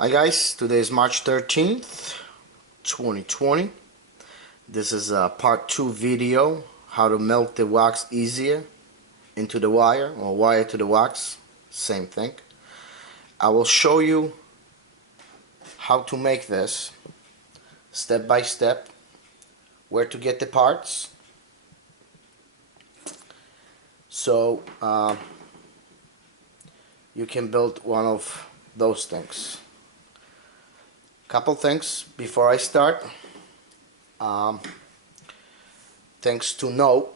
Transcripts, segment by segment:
Hi guys, today is March 13th, 2020. This is a part 2 video, how to melt the wax easier into the wire or wire to the wax, same thing. I will show you how to make this step by step, where to get the parts, so you can build one of those things. Couple things before I start. Things to note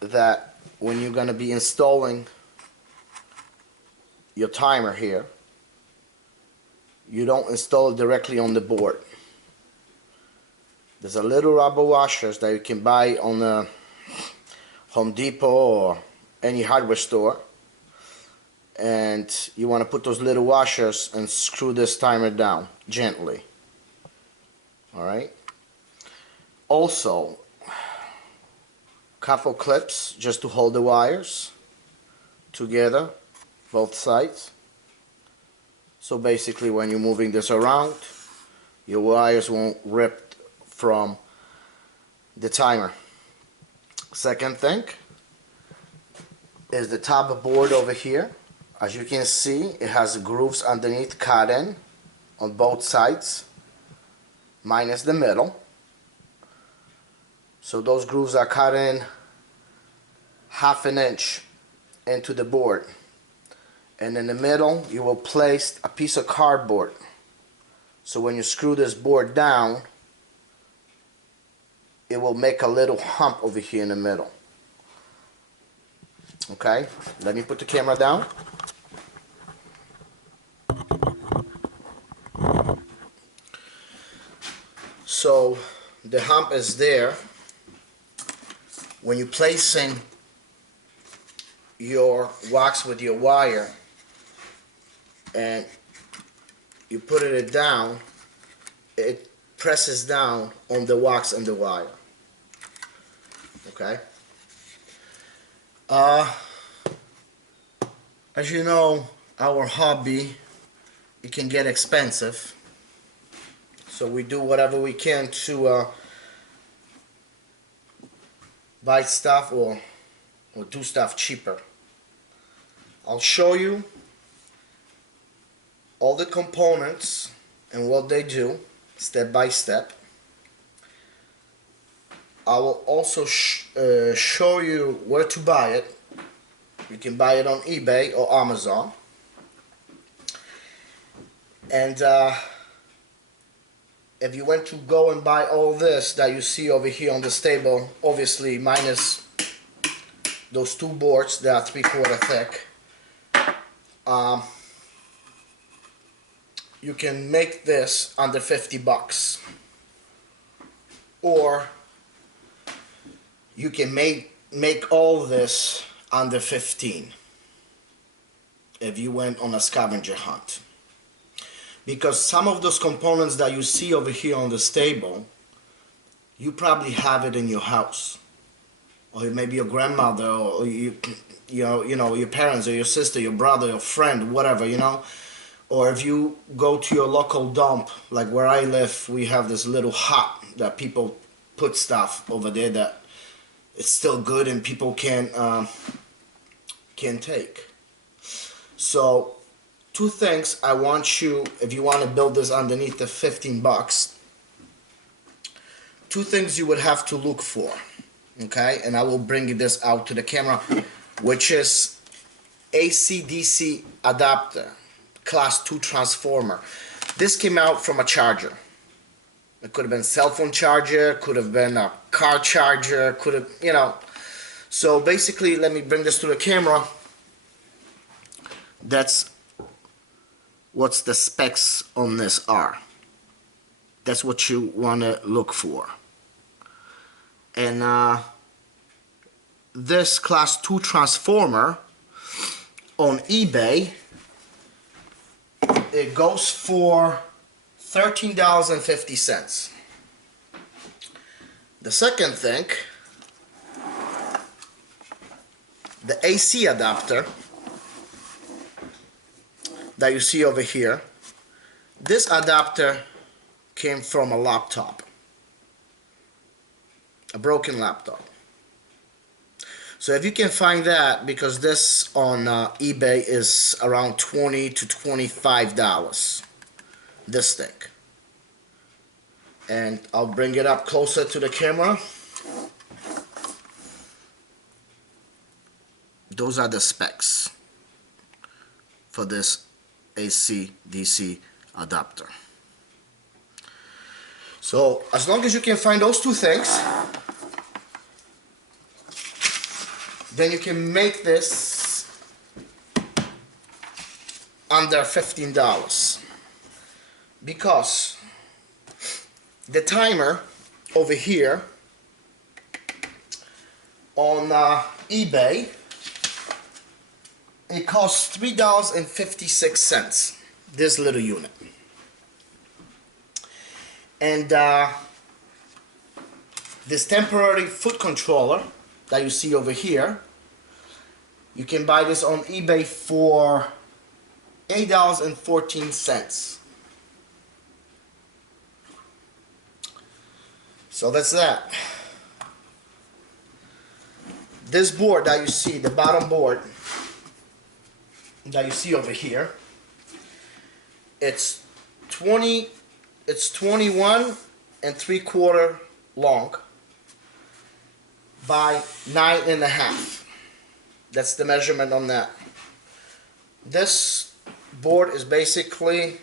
that when you're going to be installing your timer here, you don't install it directly on the board. There's a little rubber washers that you can buy on the Home Depot or any hardware store, and you want to put those little washers and screw this timer down gently. Alright, also couple clips just to hold the wires together, both sides, so basically when you're moving this around, your wires won't rip from the timer. Second thing is the top board over here. As you can see, it has grooves underneath cut in on both sides, minus the middle. So those grooves are cut in 1/2 inch into the board. And in the middle, you will place a piece of cardboard. So when you screw this board down, it will make a little hump over here in the middle. Okay, let me put the camera down. So the hump is there. When you're placing your wax with your wire and you put it down, it presses down on the wax and the wire. Okay. As you know, our hobby, it can get expensive. So we do whatever we can to buy stuff or do stuff cheaper. I'll show you all the components and what they do step by step. I will also show you where to buy it. You can buy it on eBay or Amazon. And if you went to go and buy all this that you see over here on this table, obviously minus those two boards that are 3/4 thick, you can make this under 50 bucks. Or you can make all this under 15 if you went on a scavenger hunt. Because some of those components that you see over here on this table, you probably have it in your house, or maybe your grandmother, or you know your parents, or your sister, your brother, your friend, whatever, you know. Or if you go to your local dump, like where I live, we have this little hut that people put stuff over there that it's still good and people can take. So two things I want you, if you want to build this underneath the 15 bucks, two things you would have to look for, okay? And I will bring this out to the camera, which is AC/DC adapter, class 2 transformer. This came out from a charger. It could have been a cell phone charger, could have been a car charger, could have, you know. So basically, let me bring this to the camera. That's what's the specs on this are. That's what you want to look for. And this class 2 transformer on eBay, it goes for $13.50. The second thing, the AC adapter that you see over here, this adapter came from a laptop, a broken laptop. So if you can find that, because this on eBay is around $20 to $25, this thing. And I'll bring it up closer to the camera. Those are the specs for this AC DC adapter. So as long as you can find those two things, then you can make this under $15, because the timer over here on eBay, it costs $3.56, this little unit. And this temporary foot controller that you see over here, you can buy this on eBay for $8.14. So that's that. This board that you see, the bottom board that you see over here, it's 21 3/4 long by 9.5. That's the measurement on that. This board is basically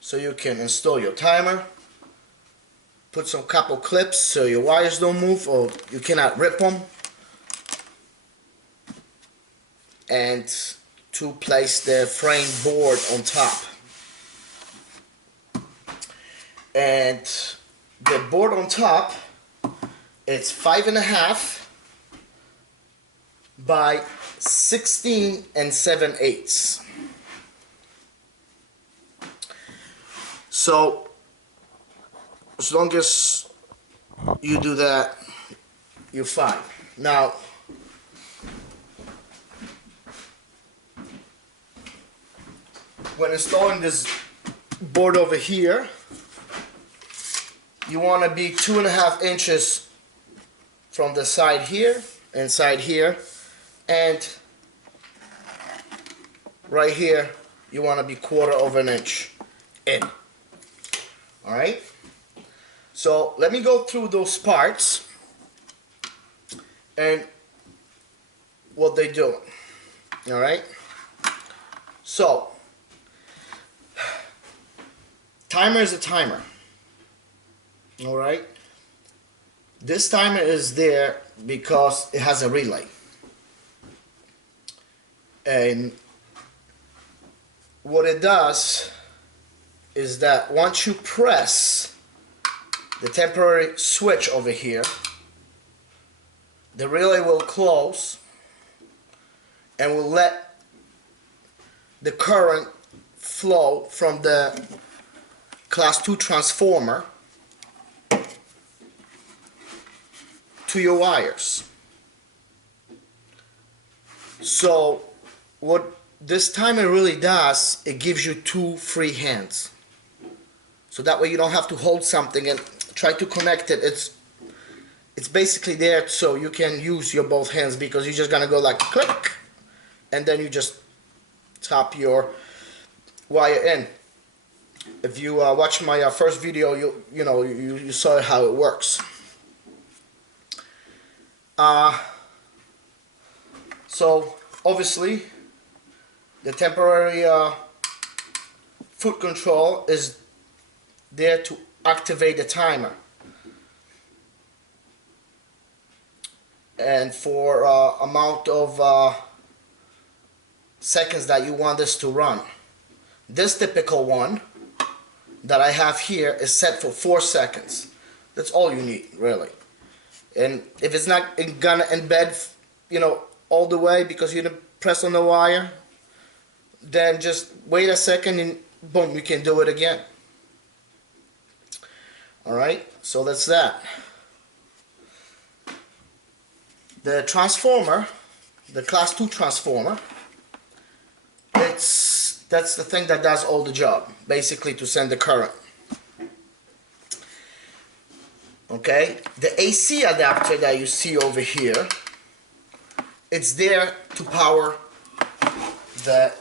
so you can install your timer, put some couple clips so your wires don't move or you cannot rip them, and to place the frame board on top. And the board on top, it's 5.5 by 16 7/8. So as long as you do that, you're fine. Now when installing this board over here, you want to be 2.5 inches from the side here, inside here, and right here you want to be 1/4 inch in. Alright, so let me go through those parts and what they do. Alright, so timer is a timer. Alright, this timer is there because it has a relay, and what it does is that once you press the temporary switch over here, the relay will close and will let the current flow from the class 2 transformer to your wires. So what this timer really does, it gives you 2 free hands. So that way you don't have to hold something and try to connect it. It's basically there so you can use your both hands, because you're just gonna go like click, and then you just tap your wire in. If you watch my first video, you saw how it works. So obviously the temporary foot control is there to activate the timer, and for amount of seconds that you want this to run. This typical one that I have here is set for 4 seconds. That's all you need, really. And if it's not gonna embed, all the way because you didn't press on the wire, then just wait a second and boom, you can do it again. Alright, so that's that. The transformer, the class 2 transformer, it's That's the thing that does all the job, basically, to send the current. Okay, the AC adapter that you see over here, it's there to power the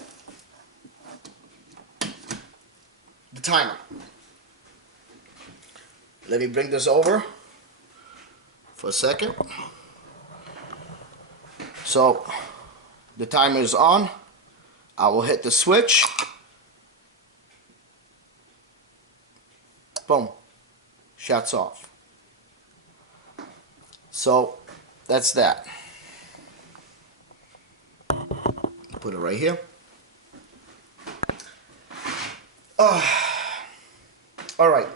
timer. Let me bring this over for a second. So the timer is on. I will hit the switch. Boom. Shuts off. So that's that. Put it right here. Alright.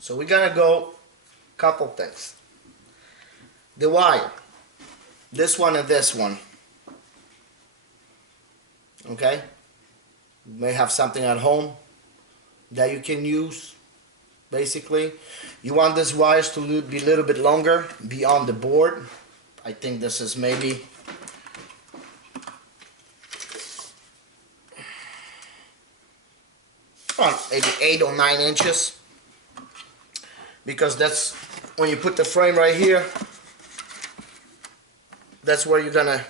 So we're gonna go couple things. The wire. This one and this one. Okay? You may have something at home that you can use. Basically, you want these wires to be a little bit longer, be on the board. I think this is maybe maybe 8 or 9 inches, because that's when you put the frame right here, that's where you're gonna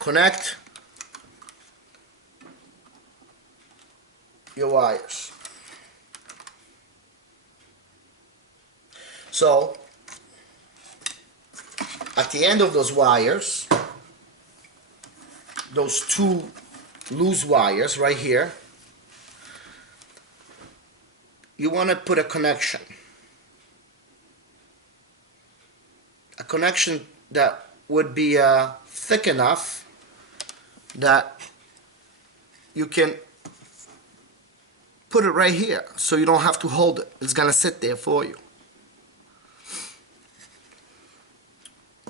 connect your wires. So at the end of those wires, those two loose wires right here, you want to put a connection. A connection that would be thick enough that you can put it right here, so you don't have to hold it. It's gonna sit there for you.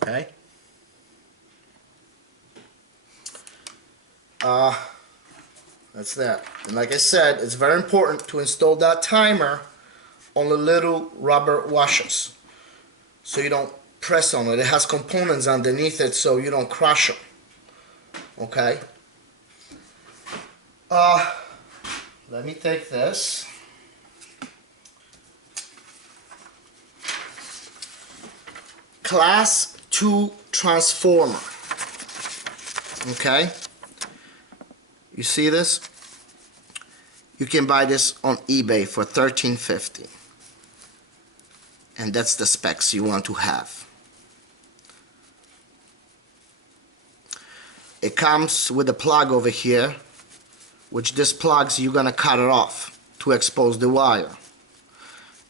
Okay. That's that. And like I said, it's very important to install that timer on the little rubber washers, so you don't press on it. It has components underneath it, so you don't crush them. Okay. Let me take this. Class 2 transformer. Okay. You see this? You can buy this on eBay for $13.50. And that's the specs you want to have. It comes with a plug over here, which this plugs, you're gonna cut it off to expose the wire.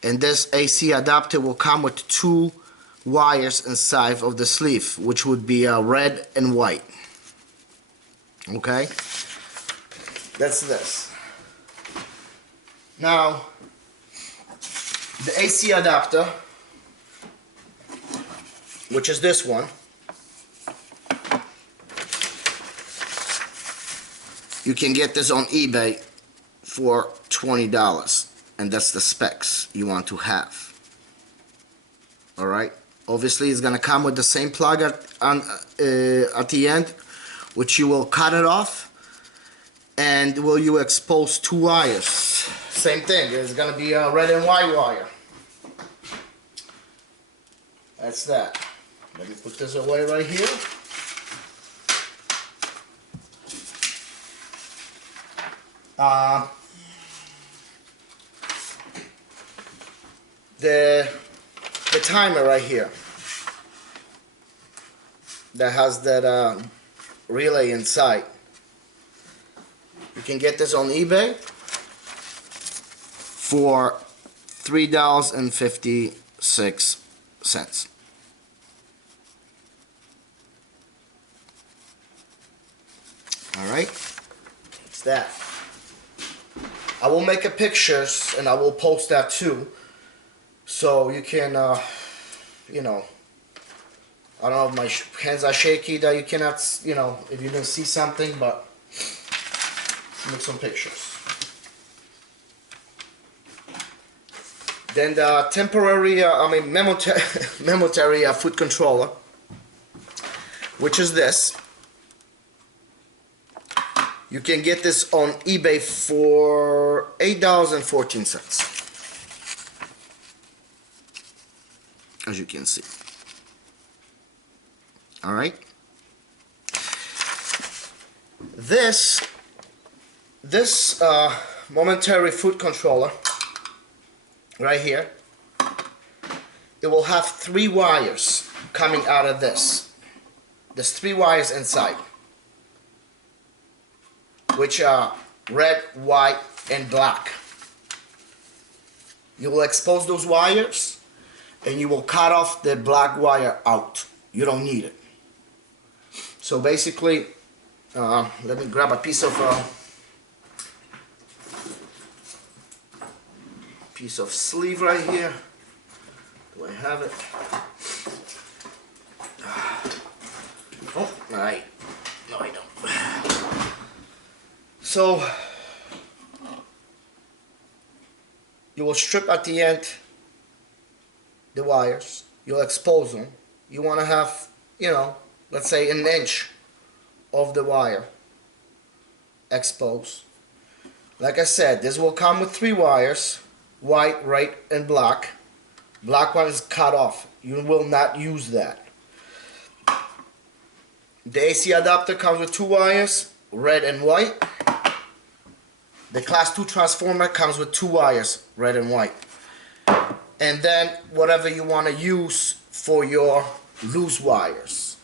And this AC adapter will come with 2 wires inside of the sleeve, which would be red and white. Okay, that's this. Now the AC adapter, which is this one, you can get this on eBay for $20, and that's the specs you want to have. Alright, obviously it's gonna come with the same plug at the end, which you will cut it off, and will you expose 2 wires. Same thing, it's gonna be a red and white wire. That's that. Let me put this away right here. The timer right here that has that relay inside. You can get this on eBay for $3.56. Alright, it's that. I will make a pictures and I will post that too, so you can, you know, I don't know if my hands are shaky that you cannot, you know, if you can see something, but make some pictures. Then the temporary, momentary foot controller, which is this. You can get this on eBay for $8.14, as you can see. All right. This momentary foot controller right here, it will have 3 wires coming out of this. There's 3 wires inside, which are red, white, and black. You will expose those wires and you will cut off the black wire out. You don't need it. So basically, let me grab a piece of sleeve right here. Do I have it? Oh, alright. No, I don't. So you will strip at the end the wires. You'll expose them. You want to have, let's say 1 inch of the wire exposed. Like I said, this will come with 3 wires, white, red, and black. Black one is cut off. You will not use that. The AC adapter comes with 2 wires, red and white. The class 2 transformer comes with 2 wires, red and white. And then whatever you want to use for your loose wires.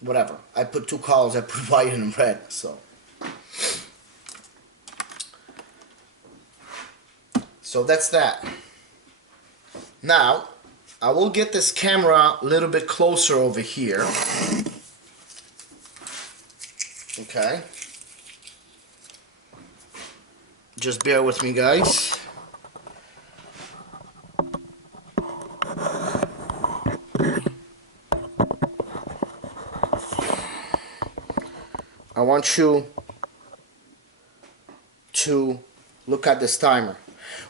Whatever. I put 2 colors, I put white and red, so. So that's that. Now, I will get this camera a little bit closer over here. Okay. Just bear with me, guys. I want you to look at this timer.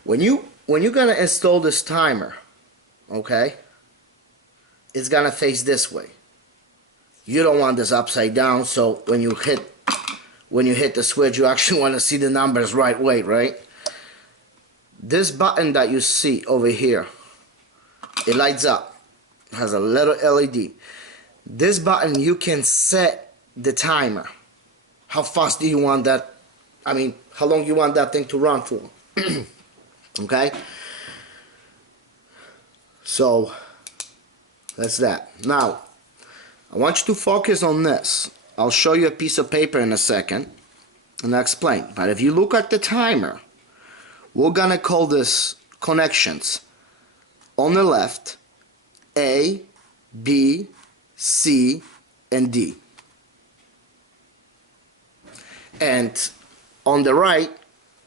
When you're gonna install this timer, okay, it's gonna face this way. You don't want this upside down, so when you hit the switch, you actually want to see the numbers right way, right? This button that you see over here, it lights up, has a little LED. This button, you can set the timer. How fast do you want that? I mean, how long you want that thing to run for? Okay? So, that's that. Now, I want you to focus on this. I'll show you a piece of paper in a second and I'll explain. But if you look at the timer, we're gonna call this connections. On the left, A, B, C, and D. And on the right,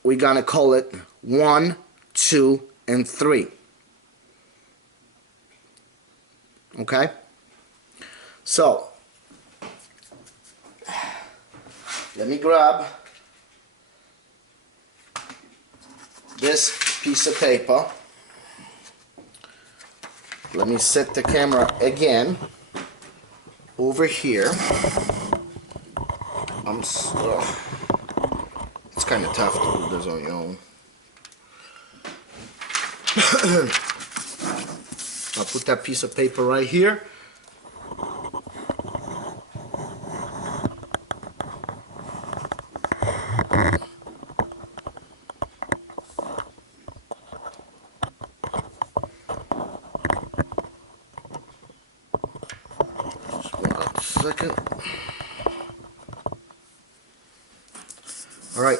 we're gonna call it 1, 2, and 3. Okay? So, let me grab this piece of paper. Let me set the camera again over here. It's kind of tough to do this on your own. I'll put that piece of paper right here. Second. All right.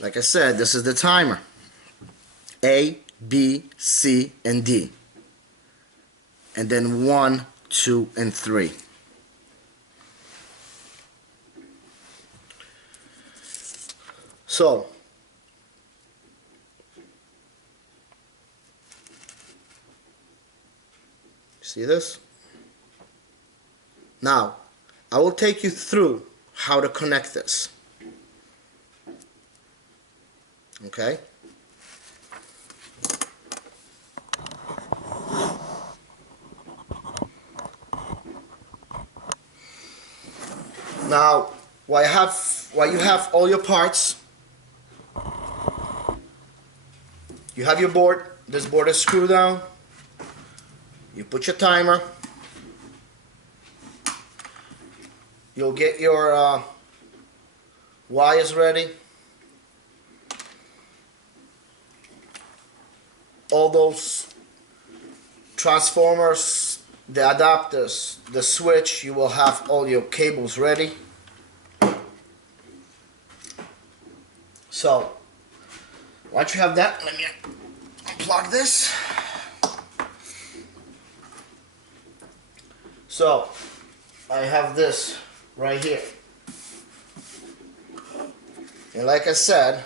Like I said, this is the timer. A, B, C, and D. And then 1, 2, and 3. So, see this? Now, I will take you through how to connect this. Okay? Now, while you have all your parts, you have your board. This board is screwed down. You put your timer. You'll get your wires ready. All those transformers, the adapters, the switch, you will have all your cables ready. So, once you have that, let me unplug this. So, I have this right here. And like I said,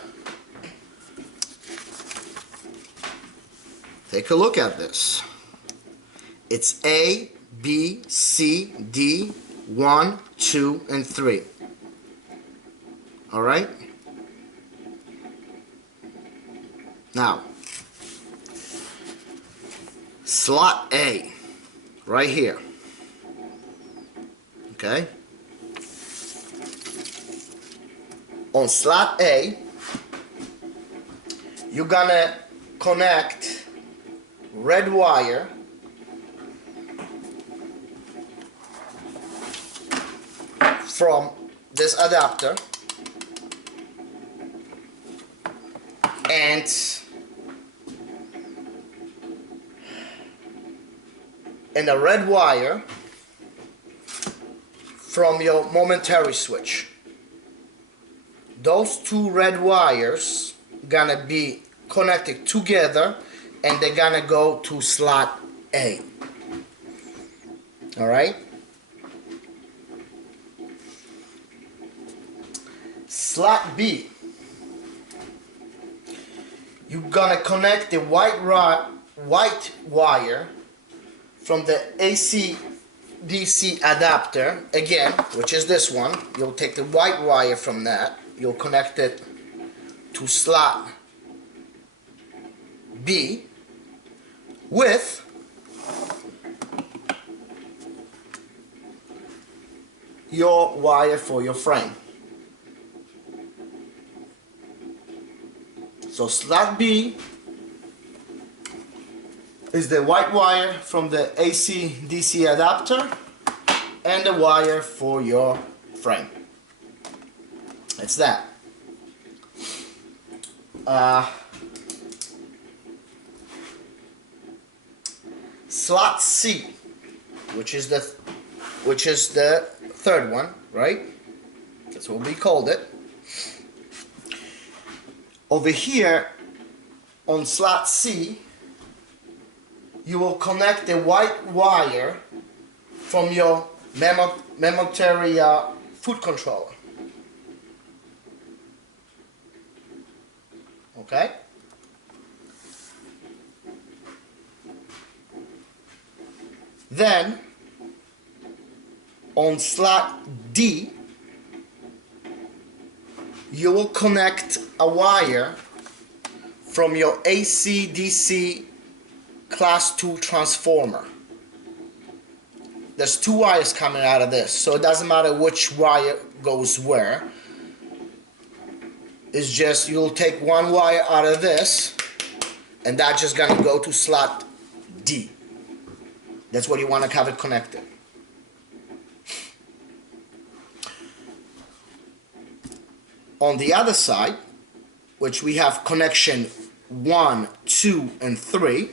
take a look at this. It's A, B, C, D, 1, 2, and 3. Alright? Now, slot A, right here. Okay? On slot A, you're gonna connect red wire from this adapter and a red wire from your momentary switch. Those two red wires gonna be connected together and they're gonna go to slot A. Alright? Slot B, you're gonna connect the white wire from the AC DC adapter again, which is this one. You'll take the white wire from that, you'll connect it to slot B with your wire for your frame. So slot B is the white wire from the AC DC adapter and the wire for your frame. It's that. Slot C, which is the third one, right? That's what we called it. Over here on slot C, you will connect the white wire from your momentary foot controller. Okay? Then on slot D, you will connect a wire from your AC DC class 2 transformer. There's two wires coming out of this, so it doesn't matter which wire goes where. It's just you'll take one wire out of this and that's just gonna go to slot D. That's what you want to have it connected. On the other side, which we have connection 1, 2, and 3,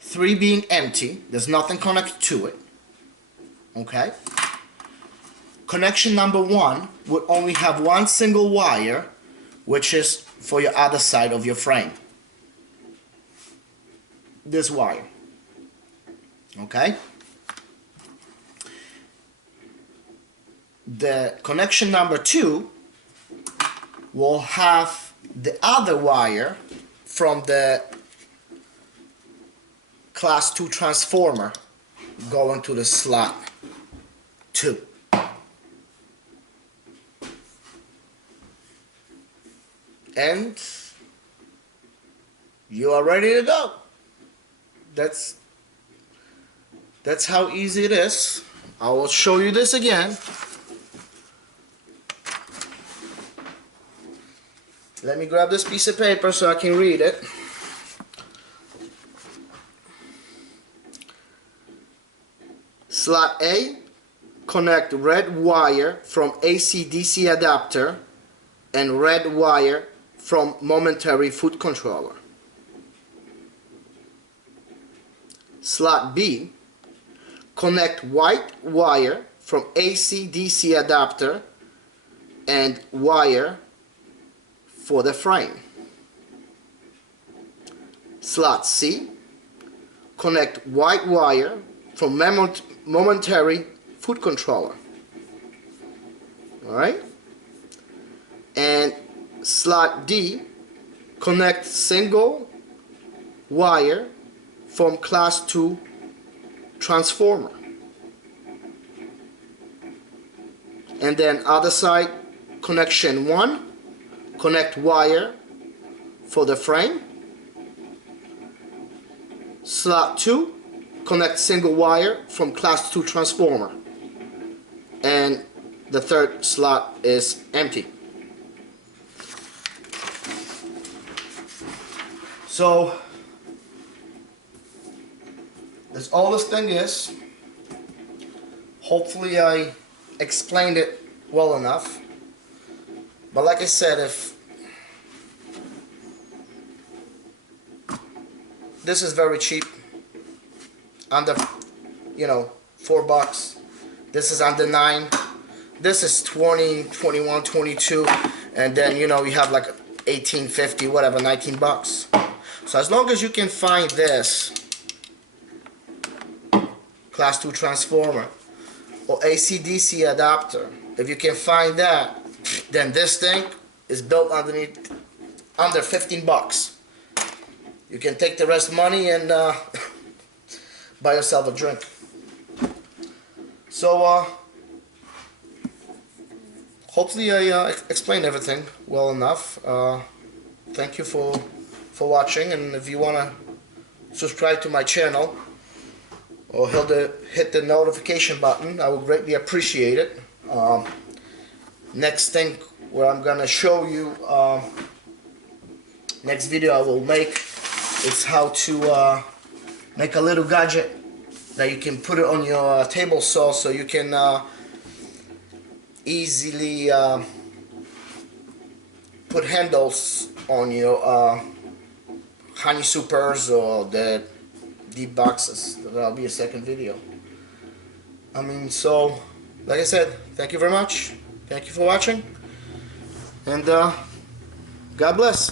3 being empty, there's nothing connected to it. Okay? Connection number 1 would only have one single wire, which is for your other side of your frame. This wire. Okay? The connection number 2 will have the other wire from the class 2 transformer going to the slot 2. And you are ready to go. That's how easy it is. I will show you this again. Let me grab this piece of paper so I can read it. Slot A, connect red wire from AC-DC adapter and red wire from momentary foot controller. Slot B, connect white wire from AC-DC adapter and wire for the frame. Slot C, connect white wire from momentary foot controller. Alright? And slot D, connect single wire from class 2 transformer. And then other side, connection 1, connect wire for the frame. Slot 2, connect single wire from class 2 transformer. And the third slot is empty. So that's all this thing is. Hopefully I explained it well enough. But like I said, if this is very cheap, under, you know, $4. This is under 9. This is 20, 21, 22, and then, you know, you have like 18, 50, whatever, 19 bucks. So as long as you can find this class 2 transformer or AC-DC adapter, if you can find that, then this thing is built underneath under 15 bucks. You can take the rest money and buy yourself a drink. So hopefully I explained everything well enough. Thank you for watching, and if you want to subscribe to my channel or hit the notification button, I would greatly appreciate it. Next thing where I'm gonna show you, next video I will make, is how to make a little gadget that you can put it on your table saw, so you can easily put handles on your honey supers or the deep boxes. That'll be a second video. I mean, so like I said, thank you very much. Thank you for watching, and God bless.